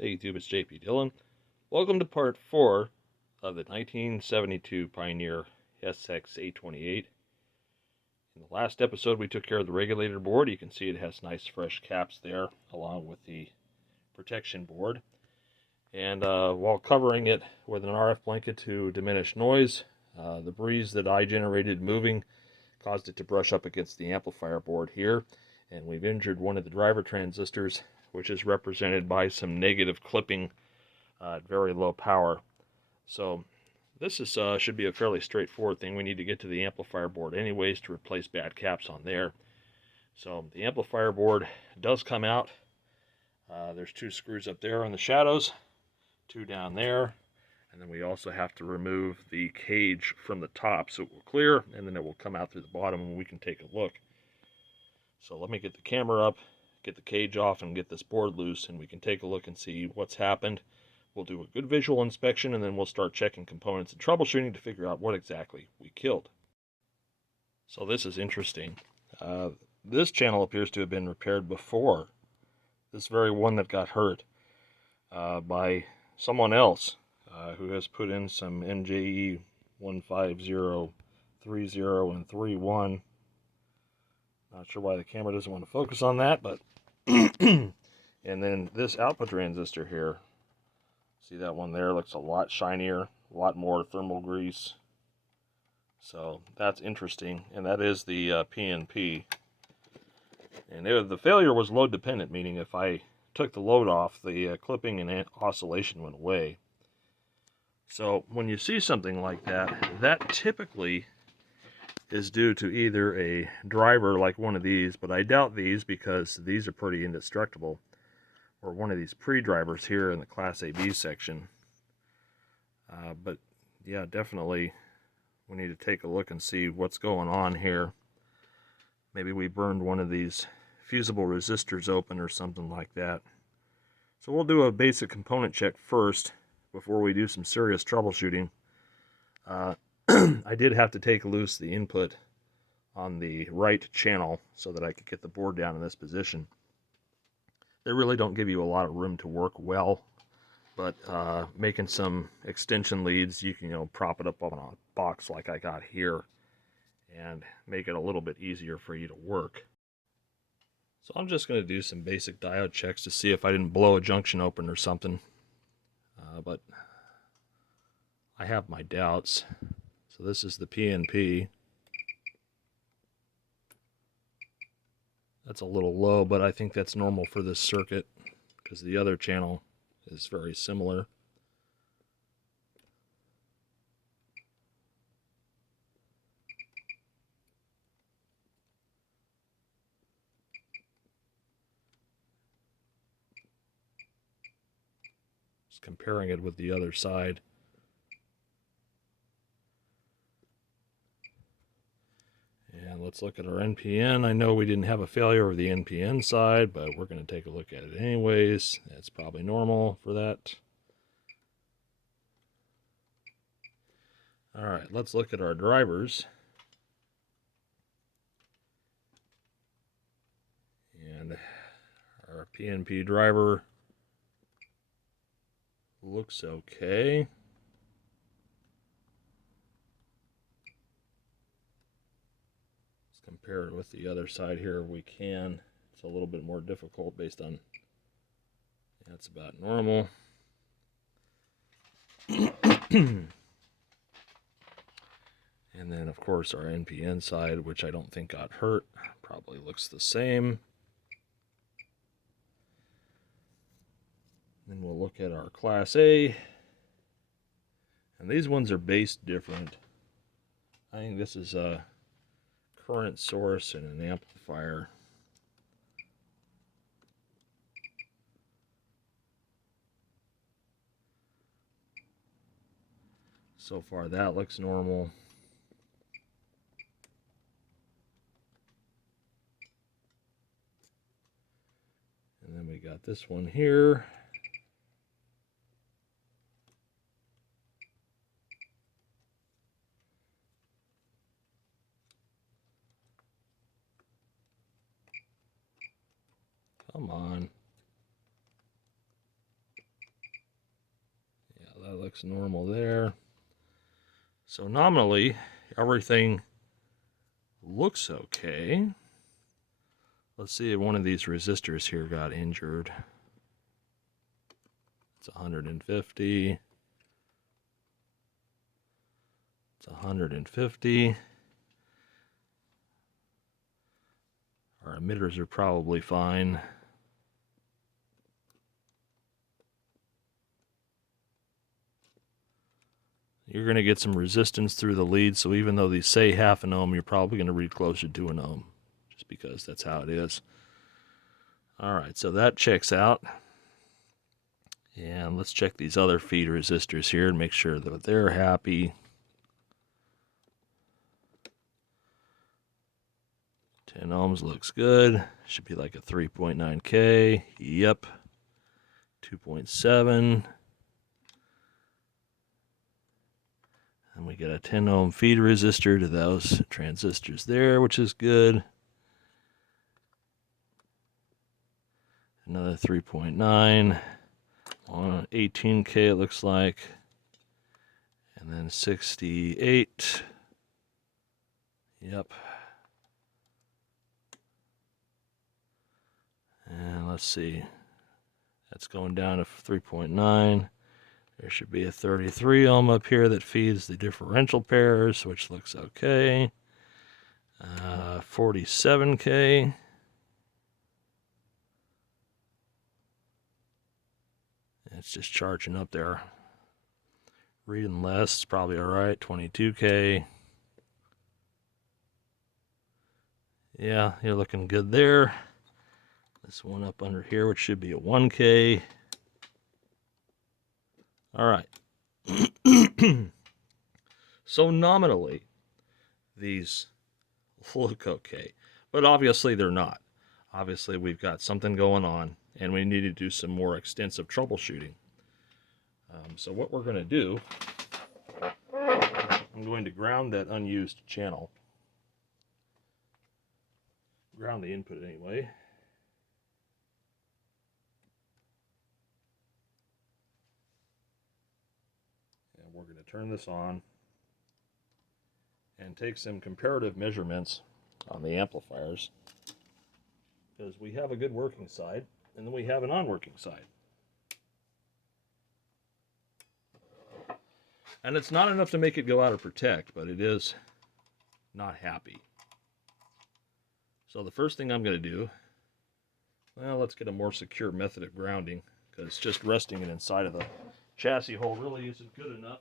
Hey YouTube, it's JP Dillon. Welcome to part 4 of the 1972 Pioneer sx-828. In the last episode we took care of the regulator board. You can see it has nice fresh caps there along with the protection board. And while covering it with an RF blanket to diminish noise, the breeze that I generated moving caused it to brush up against the amplifier board here. And we've injured one of the driver transistors, which is represented by some negative clipping at very low power. So this is should be a fairly straightforward thing. We need to get to the amplifier board anyways to replace bad caps on there. So the amplifier board does come out. There's 2 screws up there in the shadows, 2 down there, and then we also have to remove the cage from the top so it will clear, and then it will come out through the bottom and we can take a look. So let me get the camera up, get the cage off, and get this board loose, and we can take a look and see what's happened. We'll do a good visual inspection, and then we'll start checking components and troubleshooting to figure out what exactly we killed. So this is interesting. This channel appears to have been repaired before. This very one that got hurt by someone else who has put in some NJE 150, 30, and 31. Not sure why the camera doesn't want to focus on that, but and then this output transistor here, see that one there, looks a lot shinier, a lot more thermal grease. So that's interesting, and that is the PNP. And the failure was load dependent, meaning if I took the load off, the clipping and oscillation went away. So when you see something like that, that typically is due to either a driver like one of these, but I doubt these because these are pretty indestructible, or one of these pre-drivers here in the Class AB section. But yeah, definitely we need to take a look and see what's going on here. Maybe we burned one of these fusible resistors open or something like that. So we'll do a basic component check first before we do some serious troubleshooting. I did have to take loose the input on the right channel so that I could get the board down in this position. They really don't give you a lot of room to work well, but making some extension leads, you can prop it up on a box like I got here and make it a little bit easier for you to work. So I'm just going to do some basic diode checks to see if I didn't blow a junction open or something, but I have my doubts. So this is the PNP. That's a little low, but I think that's normal for this circuit because the other channel is very similar. Just comparing it with the other side. And let's look at our NPN. I know we didn't have a failure over the NPN side, but we're going to take a look at it anyways. That's probably normal for that. All right, let's look at our drivers. And our PNP driver looks okay. Compare it with the other side here if we can. It's a little bit more difficult based on, that's about normal. And then of course our NPN side, which I don't think got hurt, probably looks the same. Then we'll look at our Class A, and these ones are based different. I think this is a current source and an amplifier. So far that looks normal. And then we got this one here. Come on. That looks normal there. So nominally, everything looks okay. Let's see if one of these resistors here got injured. It's 150. It's 150. Our emitters are probably fine. You're going to get some resistance through the lead, so even though these say half an ohm, you're probably going to read closer to an ohm, just because that's how it is. All right, so that checks out. And let's check these other feed resistors here and make sure that they're happy. 10 ohms looks good. Should be like a 3.9K. Yep. 2.7. And we get a 10 ohm feed resistor to those transistors there, which is good. Another 3.9 on 18K it looks like. And then 68. Yep. And let's see. That's going down to 3.9. There should be a 33 ohm up here that feeds the differential pairs, which looks okay. 47K. It's just charging up there. Reading less, probably alright. 22K. Yeah, you're looking good there. This one up under here, which should be a 1K. Alright. So nominally, these look okay. But obviously they're not. Obviously we've got something going on, and we need to do some more extensive troubleshooting. So what we're going to do, I'm going to ground that unused channel. Ground the input anyway. And we're going to turn this on and take some comparative measurements on the amplifiers, because we have a good working side and then we have a non-working side. And it's not enough to make it go out of protect, but it is not happy. So the first thing I'm going to do, well, let's get a more secure method of grounding, because just resting it inside of the chassis hole really isn't good enough.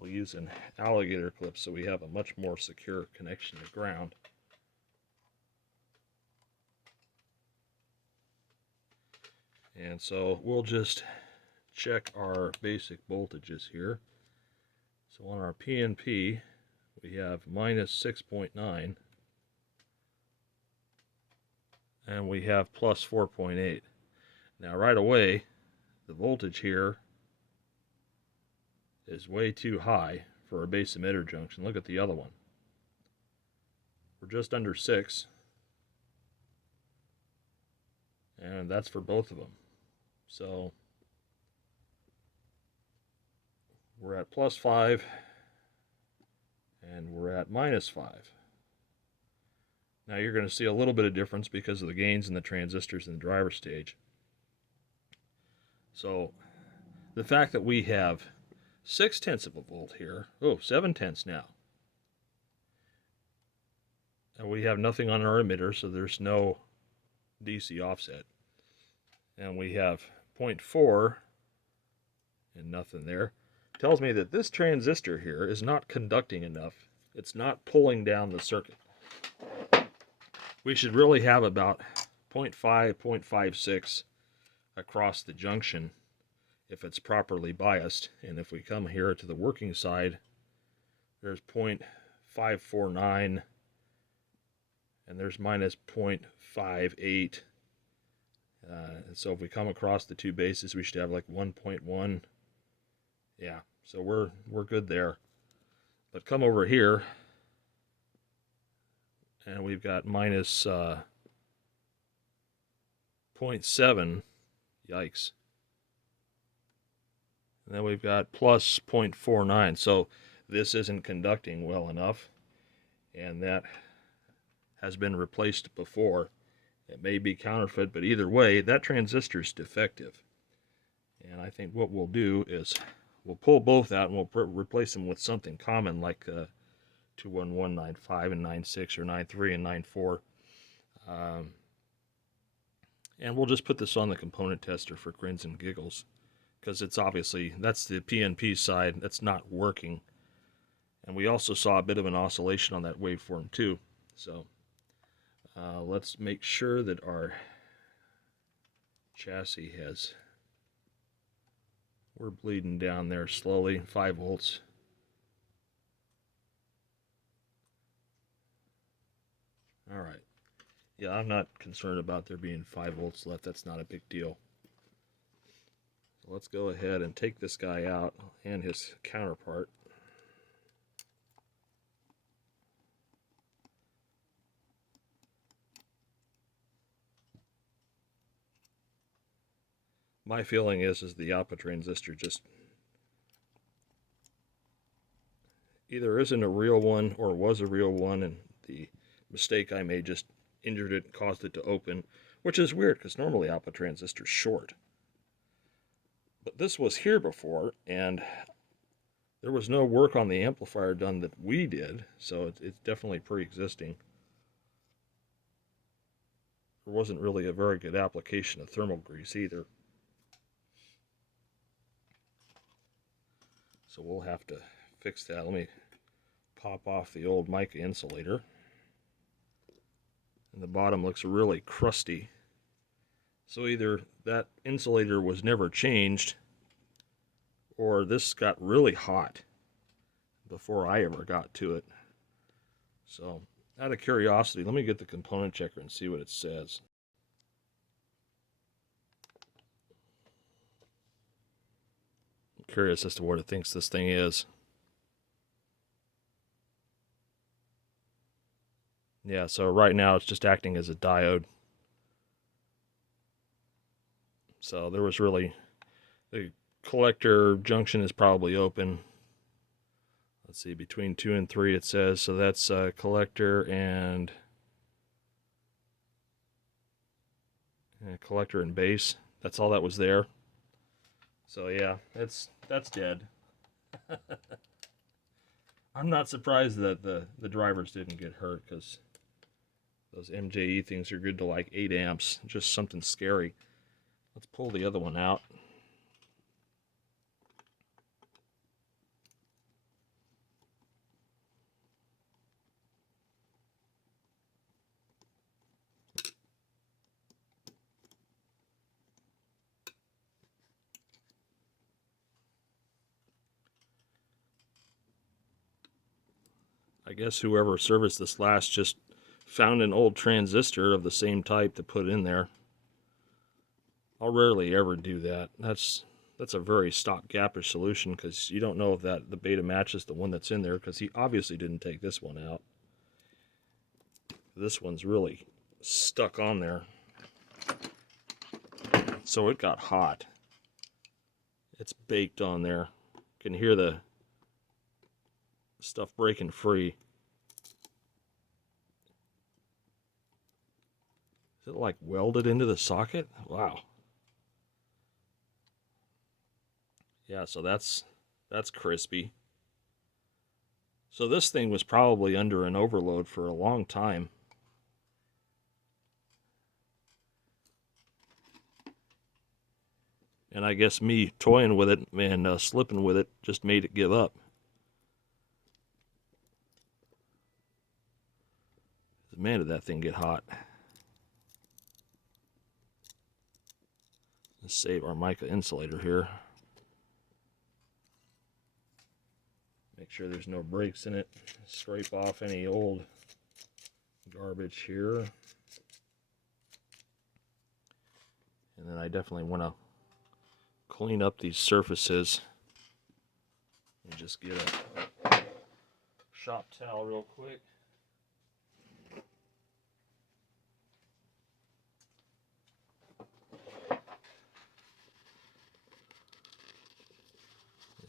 We'll use an alligator clip so we have a much more secure connection to ground. And so we'll just check our basic voltages here. So on our PNP, we have minus 6.9, and we have plus 4.8. Now right away, the voltage here is way too high for a base emitter junction. Look at the other one. We're just under 6, and that's for both of them. So we're at plus 5, and we're at minus 5. Now you're going to see a little bit of difference because of the gains in the transistors in the driver stage. So the fact that we have 0.6 of a volt here, 0.7 now, and we have nothing on our emitter, so there's no DC offset, and we have 0.4 and nothing there, tells me that this transistor here is not conducting enough. It's not pulling down the circuit. We should really have about 0.5, 0.56 across the junction if it's properly biased. And if we come here to the working side, there's 0.549, and there's minus 0.58. So if we come across the two bases, we should have like 1.1. Yeah, so we're good there. But come over here, and we've got minus 0.7. Yikes. And then we've got plus 0.49. So this isn't conducting well enough. And that has been replaced before. It may be counterfeit, but either way, that transistor is defective. And I think what we'll do is we'll pull both out and we'll replace them with something common like 21195 and 96 or 93 and 94. And we'll just put this on the component tester for grins and giggles, because it's obviously, that's the PNP side, that's not working. And we also saw a bit of an oscillation on that waveform too. So let's make sure that our chassis has, we're bleeding down there slowly, 5 volts. All right. Yeah, I'm not concerned about there being 5 volts left. That's not a big deal. So let's go ahead and take this guy out and his counterpart. My feeling is the output transistor just either isn't a real one or was a real one, and the mistake I made just injured it and caused it to open, which is weird because normally output transistors short. But this was here before, and there was no work on the amplifier done that we did, so it's definitely pre-existing. There wasn't really a very good application of thermal grease either. So we'll have to fix that. Let me pop off the old mica insulator. And the bottom looks really crusty. So either that insulator was never changed, or this got really hot before I ever got to it. So out of curiosity, let me get the component checker and see what it says. I'm curious as to what it thinks this thing is. Yeah, so right now it's just acting as a diode. So there was really, the collector junction is probably open. Let's see, between 2 and 3 it says, so that's collector and base. That's all that was there. So yeah, that's dead. I'm not surprised that the drivers didn't get hurt, because those MJE things are good to like 8 amps, just something scary. Let's pull the other one out. I guess whoever serviced this last just found an old transistor of the same type to put in there. I'll rarely ever do that. That's a very stopgapish solution, because you don't know if the beta matches the one that's in there, because he obviously didn't take this one out. This one's really stuck on there. So it got hot. It's baked on there. You can hear the stuff breaking free. Is it like welded into the socket? Wow. Yeah, so that's crispy. So this thing was probably under an overload for a long time. And I guess me toying with it and slipping with it just made it give up. Man, did that thing get hot. Let's save our mica insulator here. Make sure there's no breaks in it. Scrape off any old garbage here. And then I definitely want to clean up these surfaces. And just get a shop towel real quick.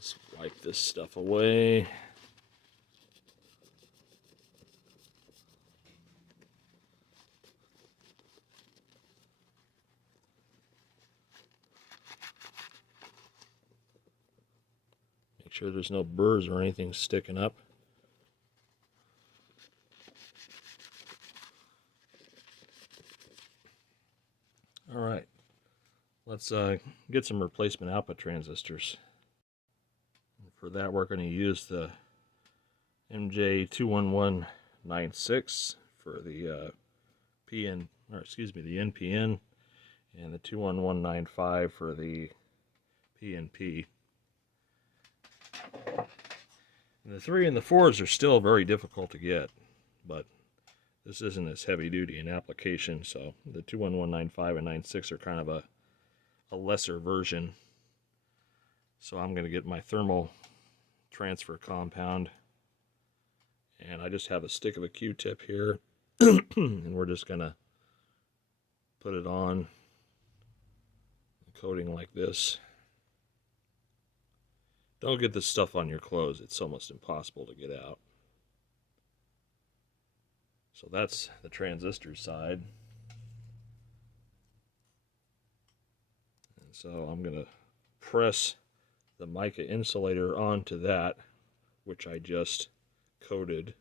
Let's wipe this stuff away. Make sure there's no burrs or anything sticking up. All right, let's get some replacement output transistors. For that, we're going to use the MJ21196 for the the NPN, and the 21195 for the PNP. And the 3 and the 4s are still very difficult to get, but this isn't as heavy duty in application, so the 21195 and 96 are kind of a lesser version. So I'm going to get my thermal transfer compound, and I just have a stick of a Q-tip here, and we're just going to put it on, coating like this. Don't get this stuff on your clothes, it's almost impossible to get out. So that's the transistor side. And so I'm going to press the mica insulator onto that, which I just coated.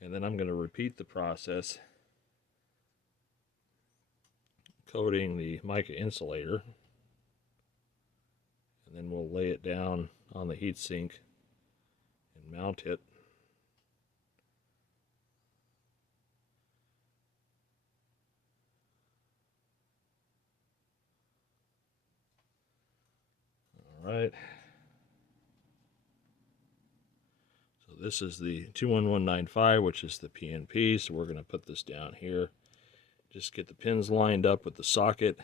And then I'm going to repeat the process, coating the mica insulator. And then we'll lay it down on the heatsink and mount it. Alright. So this is the 21195, which is the PNP, so we're going to put this down here. Just get the pins lined up with the socket.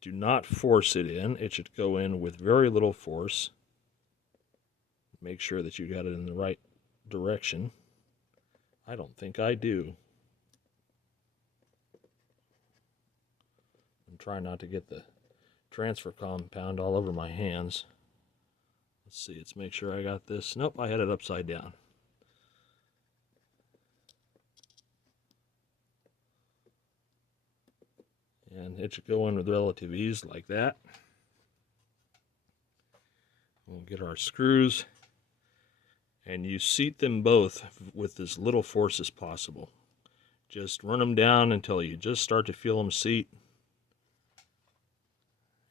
Do not force it in. It should go in with very little force. Make sure that you got it in the right direction. I don't think I do. I'm trying not to get the transfer compound all over my hands. Let's see, let's make sure I got this. Nope, I had it upside down. And it should go in with relative ease like that. We'll get our screws, and you seat them both with as little force as possible. Just run them down until you just start to feel them seat,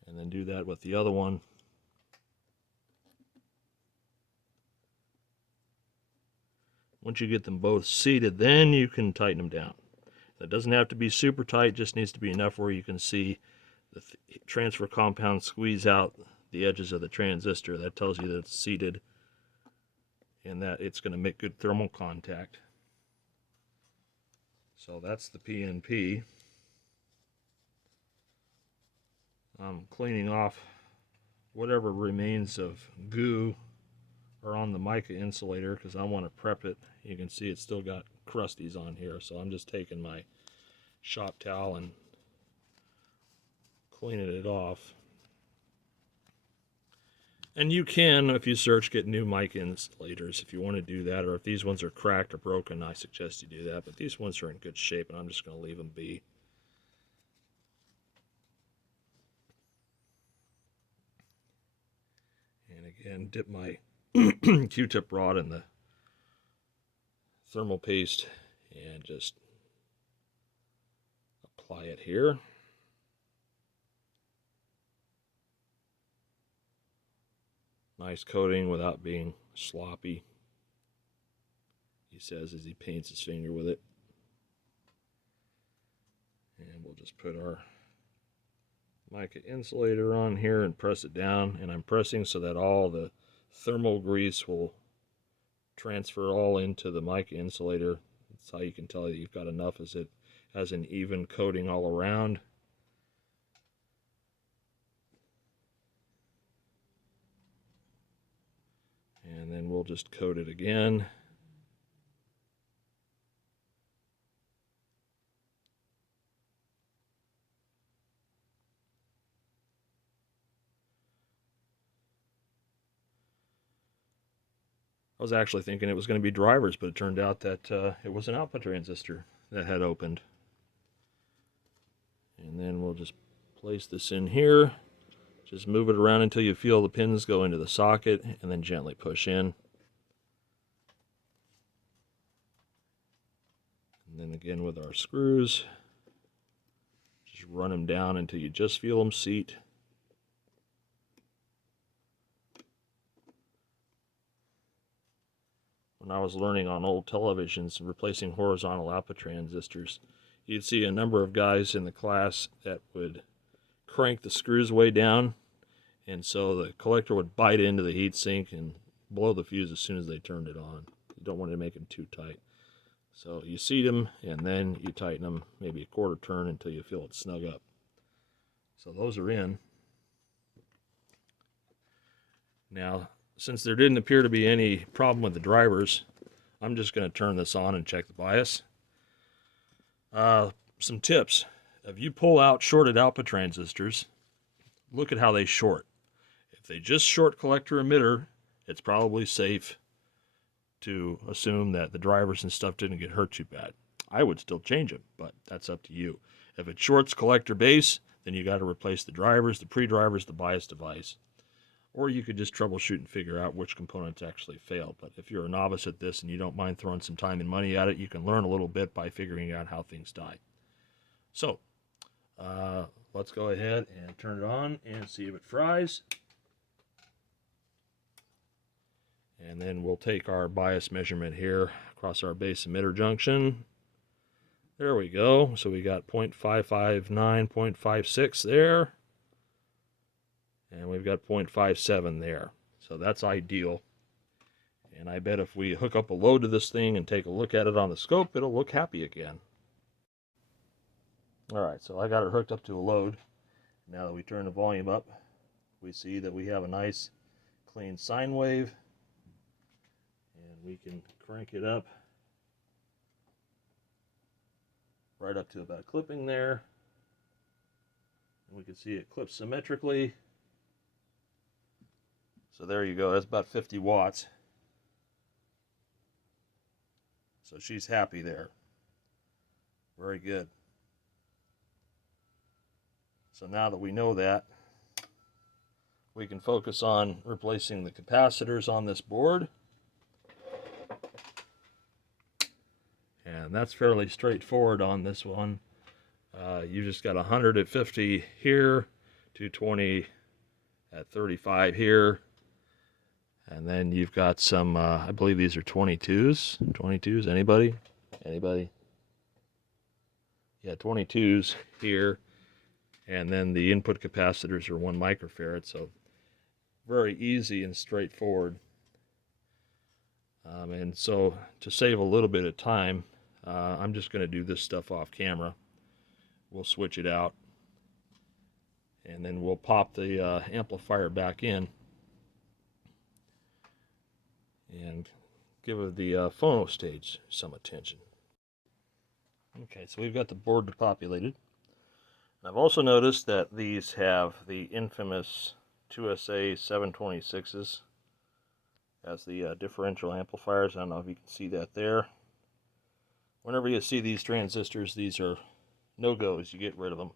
and then do that with the other one. Once you get them both seated, then you can tighten them down. It doesn't have to be super tight, just needs to be enough where you can see the transfer compound squeeze out the edges of the transistor. That tells you that it's seated and that it's going to make good thermal contact. So that's the PNP. I'm cleaning off whatever remains of goo are on the mica insulator because I want to prep it. You can see it's still got crusties on here, so I'm just taking my shop towel and cleaning it off. And you can, if you search, get new mica insulators if you want to do that, or if these ones are cracked or broken, I suggest you do that. But these ones are in good shape, and I'm just going to leave them be. And again, dip my Q-tip rod in the thermal paste and just apply it here. Nice coating without being sloppy, he says as he paints his finger with it. And we'll just put our mica insulator on here and press it down. And I'm pressing so that all the thermal grease will transfer all into the mica insulator. That's how you can tell that you've got enough, as it has an even coating all around. And then we'll just coat it again. I was actually thinking it was going to be drivers, but it turned out that it was an output transistor that had opened. And then we'll just place this in here. Just move it around until you feel the pins go into the socket, and then gently push in. And then again with our screws, just run them down until you just feel them seat. When I was learning on old televisions and replacing horizontal output transistors, you'd see a number of guys in the class that would crank the screws way down, and so the collector would bite into the heatsink and blow the fuse as soon as they turned it on. You don't want to make them too tight. So you seat them, and then you tighten them maybe a quarter turn until you feel it snug up. So those are in. Now, since there didn't appear to be any problem with the drivers, I'm just going to turn this on and check the bias. Some tips. If you pull out shorted output transistors, look at how they short. If they just short collector emitter, it's probably safe to assume that the drivers and stuff didn't get hurt too bad. I would still change them, but that's up to you. If it shorts collector base, then you got to replace the drivers, the pre-drivers, the bias device. Or you could just troubleshoot and figure out which components actually failed. But if you're a novice at this and you don't mind throwing some time and money at it, you can learn a little bit by figuring out how things die. So, let's go ahead and turn it on and see if it fries. And then we'll take our bias measurement here across our base emitter junction. There we go. So we got 0.559, 0.56 there. And we've got 0.57 there. So that's ideal. And I bet if we hook up a load to this thing and take a look at it on the scope, it'll look happy again. Alright, so I got it hooked up to a load. Now that we turn the volume up, we see that we have a nice clean sine wave. We can crank it up right up to about clipping there. And we can see it clips symmetrically. So there you go, that's about 50 watts. So she's happy there. Very good. So now that we know that, we can focus on replacing the capacitors on this board. And that's fairly straightforward on this one. You just got 100 at 50 here, 220 at 35 here, and then you've got some, I believe these are 22s. 22s, anybody? Anybody? Yeah, 22s here, and then the input capacitors are 1 microfarad, so very easy and straightforward. And so to save a little bit of time, I'm just going to do this stuff off camera. We'll switch it out, and then we'll pop the amplifier back in and give the phono stage some attention. Okay, so we've got the board repopulated. I've also noticed that these have the infamous 2SA-726s as the differential amplifiers. I don't know if you can see that there. Whenever you see these transistors, these are no-goes. You get rid of them.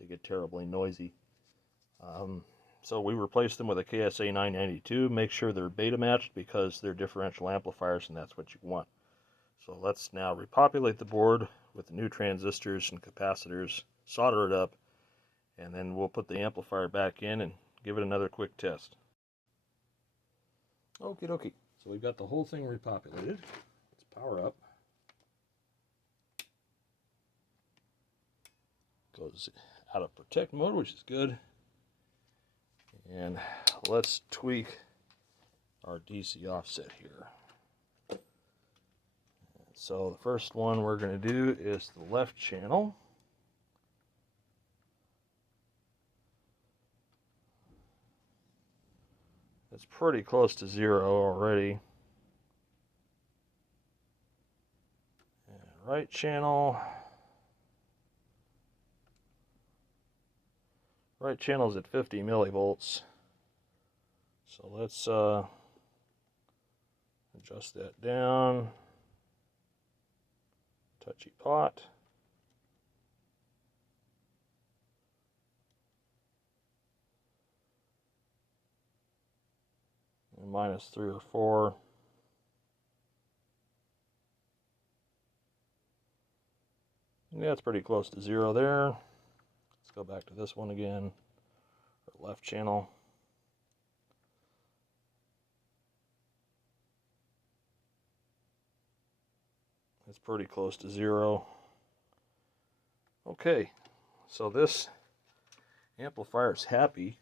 They get terribly noisy. So we replace them with a KSA 992. Make sure they're beta matched because they're differential amplifiers and that's what you want. So let's now repopulate the board with the new transistors and capacitors, solder it up, and then we'll put the amplifier back in and give it another quick test. Okie dokie. So we've got the whole thing repopulated. Let's power up. Goes out of protect mode, which is good. And let's tweak our DC offset here. So the first one we're going to do is the left channel. It's pretty close to 0 already. And right channel. Right channel is at 50 millivolts. So let's Adjust that down. Touchy pot. And -3 or 4. Yeah, it's pretty close to 0 there. Let's go back to this one again, our left channel. It's pretty close to 0. Okay, so this amplifier is happy.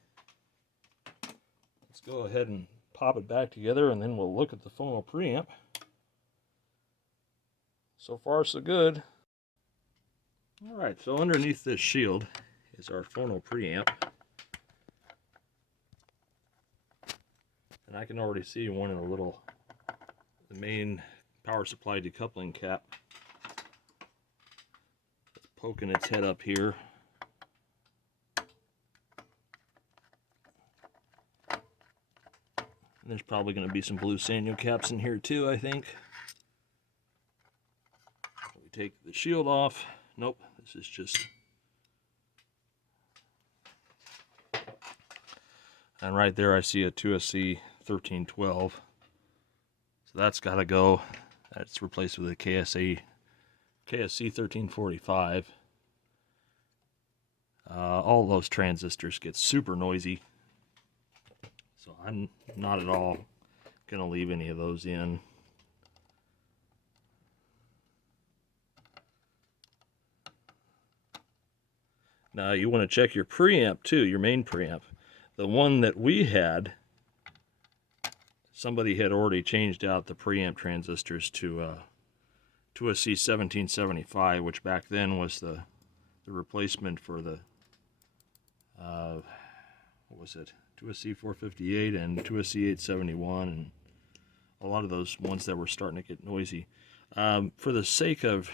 Let's go ahead and pop it back together, and then we'll look at the phono preamp. So far, so good. Alright, so underneath this shield is our phono preamp. And I can already see one of the main power supply decoupling cap poking its head up here. And there's probably going to be some blue Sanyo caps in here too, I think. We take the shield off. Nope, this is just... And right there I see a 2SC 1312. So that's got to go. That's replaced with a KSC 1345. All those transistors get super noisy. So I'm not at all going to leave any of those in. Now you want to check your preamp too, your main preamp. The one that we had, somebody had already changed out the preamp transistors to a C1775, which back then was the replacement for the what was it? 2SC458 and 2SC871, and a lot of those ones that were starting to get noisy. For the sake of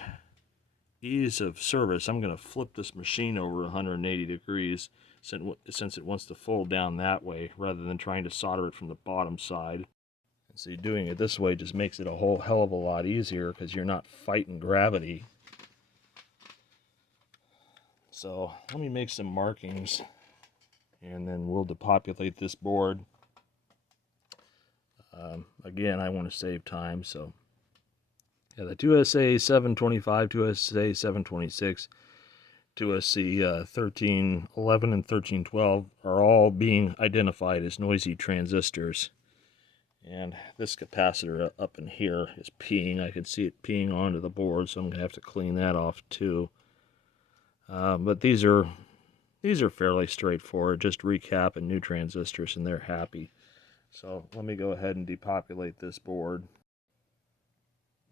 ease of service, I'm going to flip this machine over 180 degrees since it wants to fold down that way rather than trying to solder it from the bottom side. And see, doing it this way just makes it a whole hell of a lot easier because you're not fighting gravity. So let me make some markings and then we'll depopulate this board. Again, I want to save time, so yeah, the 2SA725, 2SA726, 2SC1311 and 1312 are all being identified as noisy transistors. And this capacitor up in here is peeing. I can see it peeing onto the board, so I'm going to have to clean that off too. But these are fairly straightforward. Just recap and new transistors, and they're happy. So let me go ahead and depopulate this board.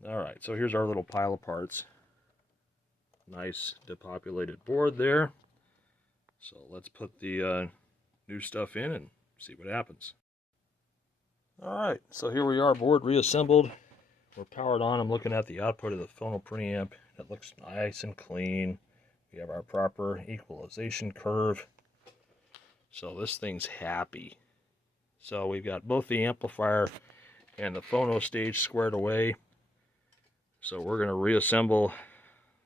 Alright, so here's our little pile of parts. Nice depopulated board there. So let's put the new stuff in and see what happens. Alright, so here we are, board reassembled. We're powered on. I'm looking at the output of the phono preamp. It looks nice and clean. We have our proper equalization curve. So this thing's happy. So we've got both the amplifier and the phono stage squared away. So we're going to reassemble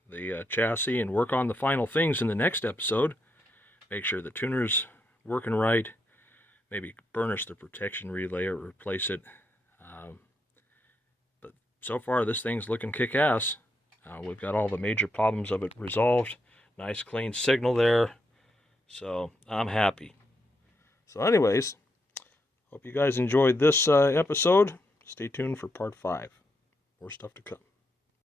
the chassis and work on the final things in the next episode. Make sure the tuner's working right. Maybe burnish the protection relay or replace it. But so far this thing's looking kick-ass. We've got all the major problems of it resolved. Nice clean signal there. So I'm happy. So anyways, hope you guys enjoyed this episode. Stay tuned for part 5. More stuff to come.